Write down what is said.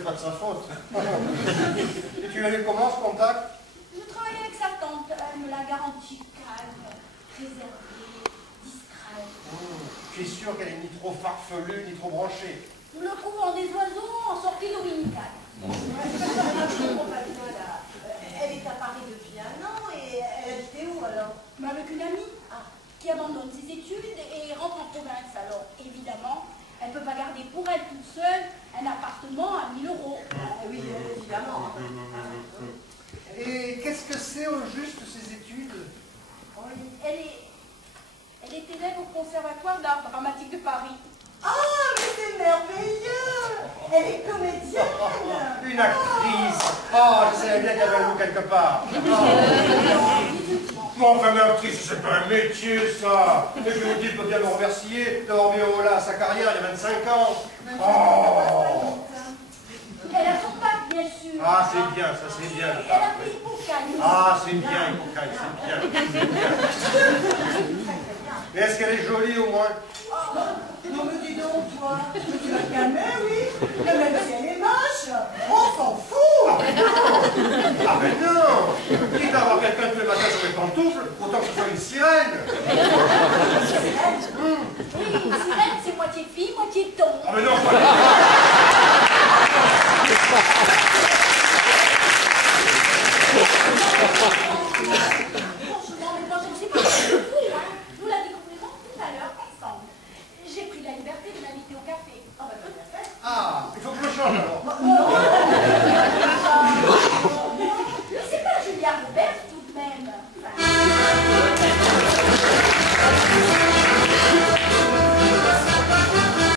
c'est pas de sa faute. Et tu l'as eu comment, ce contact? Je travaille avec sa tante. Elle me l'a garanti calme, réservée, discrète. Tu es sûr qu'elle est ni trop farfelue, ni trop branchée? Nous le couvent des oiseaux en sortie dominicale. Elle est à Paris depuis 1 an et elle habitait où alors? Mais avec une amie qui abandonne ses études et rentre en province. Alors, évidemment, elle ne peut pas garder pour elle toute seule un appartement à 1000 €. Oui, évidemment. Et qu'est-ce que c'est au juste ces études? Elle est élève au Conservatoire d'art dramatique de Paris. Ah, mais c'est merveilleux! Elle est comédienne! Une actrice! Oh, je savais bien qu'il y avait un mot quelque part. Bon, enfin, mais actrice, c'est pas un métier, ça. Et puis vous dites, peut bien me remercier d'avoir mis au là sa carrière il y a 25 ans. Oh! Elle a son bac, bien sûr. Ah, c'est bien, ça c'est bien. Elle a pris Hippocagne. Ah, c'est bien, Hippocagne, c'est bien. Mais est-ce qu'elle est jolie au moins? Non mais dis donc, toi, tu vas te calmer, oui? Mais même si elle est moche, on s'en fout! Ah mais non! Quitte à avoir quelqu'un tous les matins sur les pantoufles, autant que ce soit une sirène! Oui, une sirène, c'est moitié fille, moitié thon. Ah mais non, pas Franchement, mais moi je ne sais pas du tout, hein. Nous la découvrirons tout à l'heure ensemble. J'ai pris la liberté de l'inviter au café. Ah bah tout à fait. Ah, il faut que je me change alors. Mais c'est pas Julia Robert tout de même. Enfin,